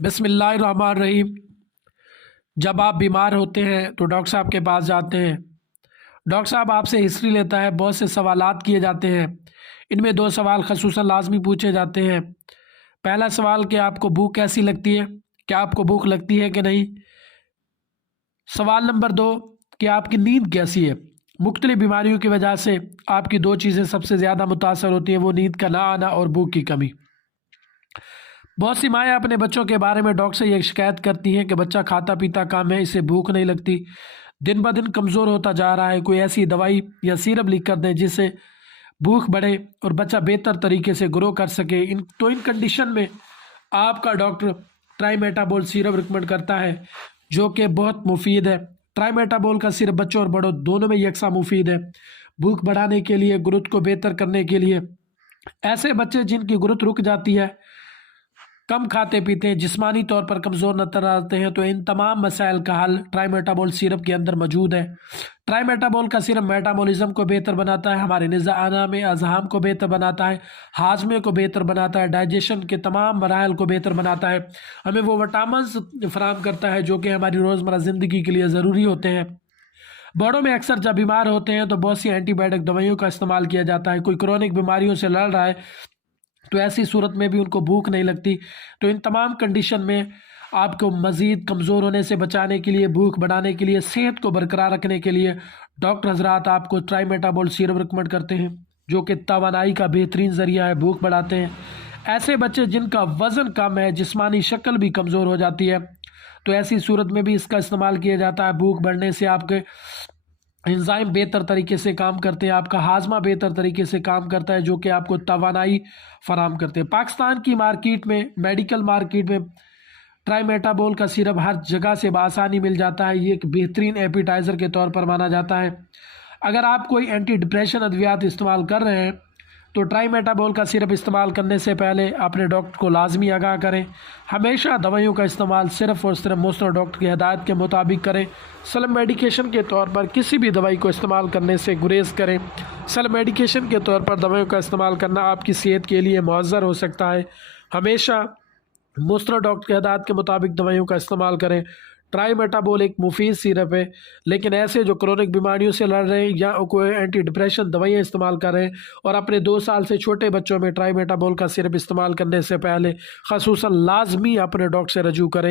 بسم اللہ الرحمن الرحیم۔ جب آپ بیمار ہوتے ہیں تو ڈاکٹر صاحب کے پاس جاتے ہیں۔ ڈاکٹر صاحب آپ سے ہسٹری لیتا ہے، بہت سے سوالات کیے جاتے ہیں۔ ان میں 2 سوال خصوصاً لازمی پوچھے جاتے ہیں۔ پہلا سوال کہ آپ کو بھوک کیسی لگتی ہے، کیا آپ کو بھوک لگتی ہے کہ نہیں۔ سوال نمبر 2 کہ آپ کی نیند کیسی ہے۔ مختلف بیماریوں کی وجہ سے آپ کی 2 چیزیں سب سے زیادہ متاثر ہوتی ہیں، وہ نیند کا نہ آنا اور بھوک کی کمی۔ بہت سی مائیں اپنے بچوں کے بارے میں ڈاکٹر سے یہ شکایت کرتی ہیں کہ بچہ کھاتا پیتا کم ہے، اسے بھوک نہیں لگتی، دن بہ دن کمزور ہوتا جا رہا ہے۔ کوئی ایسی دوائی یا سیرپ لکھ کر دیں جس سے بھوک بڑھے اور بچہ بہتر طریقے سے گرو کر سکے۔ ان کنڈیشن میں آپ کا ڈاکٹر ٹرائی میٹابول سیرپ ریکمنڈ کرتا ہے، جو کہ بہت مفید ہے۔ ٹرائی میٹابول کا سیرپ بچوں اور بڑوں دونوں میں یکساں مفید ہے، بھوک بڑھانے کے لیے، گروتھ کو بہتر کرنے کے لیے۔ ایسے بچے جن کی گروتھ رک جاتی ہے، کم کھاتے پیتے ہیں، جسمانی طور پر کمزور نظر آتے ہیں، تو ان تمام مسائل کا حل ٹرائی میٹابول سیرپ کے اندر موجود ہے۔ ٹرائی میٹابول کا سیرپ میٹابولزم کو بہتر بناتا ہے، ہمارے نظام اعضام کو بہتر بناتا ہے، ہاضمے کو بہتر بناتا ہے، ڈائجیشن کے تمام مراحل کو بہتر بناتا ہے، ہمیں وہ وٹامنز فراہم کرتا ہے جو کہ ہماری روزمرہ زندگی کے لیے ضروری ہوتے ہیں۔ بڑوں میں اکثر جب بیمار ہوتے ہیں تو بہت سی اینٹی بائیوٹک دوائیوں کا استعمال کیا جاتا ہے۔ کوئی کرونک بیماریوں سے لڑ رہا ہے تو ایسی صورت میں بھی ان کو بھوک نہیں لگتی۔ تو ان تمام کنڈیشن میں آپ کو مزید کمزور ہونے سے بچانے کے لیے، بھوک بڑھانے کے لیے، صحت کو برقرار رکھنے کے لیے ڈاکٹر حضرات آپ کو ٹرائی میٹابول سیرپ ریکمنڈ کرتے ہیں، جو کہ توانائی کا بہترین ذریعہ ہے، بھوک بڑھاتے ہیں۔ ایسے بچے جن کا وزن کم ہے، جسمانی شکل بھی کمزور ہو جاتی ہے، تو ایسی صورت میں بھی اس کا استعمال کیا جاتا ہے۔ بھوک بڑھنے سے آپ کے انزائم بہتر طریقے سے کام کرتے ہیں، آپ کا ہاضمہ بہتر طریقے سے کام کرتا ہے، جو کہ آپ کو توانائی فراہم کرتے ہیں۔ پاکستان کی مارکیٹ میں، میڈیکل مارکیٹ میں ٹرائی میٹابول کا سیرپ ہر جگہ سے بآسانی مل جاتا ہے۔ یہ ایک بہترین ایپیٹائزر کے طور پر مانا جاتا ہے۔ اگر آپ کوئی اینٹی ڈپریشن ادویات استعمال کر رہے ہیں تو ٹرائی میٹابول کا سیرپ استعمال کرنے سے پہلے اپنے ڈاکٹر کو لازمی آگاہ کریں۔ ہمیشہ دوائیوں کا استعمال صرف اور صرف مستند ڈاکٹر کی ہدایت کے مطابق کریں۔ سیلف میڈیکیشن کے طور پر کسی بھی دوائی کو استعمال کرنے سے گریز کریں۔ سیلف میڈیکیشن کے طور پر دوائیوں کا استعمال کرنا آپ کی صحت کے لیے معذر ہو سکتا ہے۔ ہمیشہ مستند ڈاکٹر کی ہدایت کے مطابق دوائیوں کا استعمال کریں۔ ٹرائی میٹابول ایک مفید سیرپ ہے، لیکن ایسے جو کرونک بیماریوں سے لڑ رہے ہیں یا کوئی اینٹی ڈپریشن دوائیاں استعمال کر رہے ہیں اور اپنے 2 سال سے چھوٹے بچوں میں ٹرائی میٹابول کا سیرپ استعمال کرنے سے پہلے خصوصاً لازمی اپنے ڈاکٹر سے رجوع کریں۔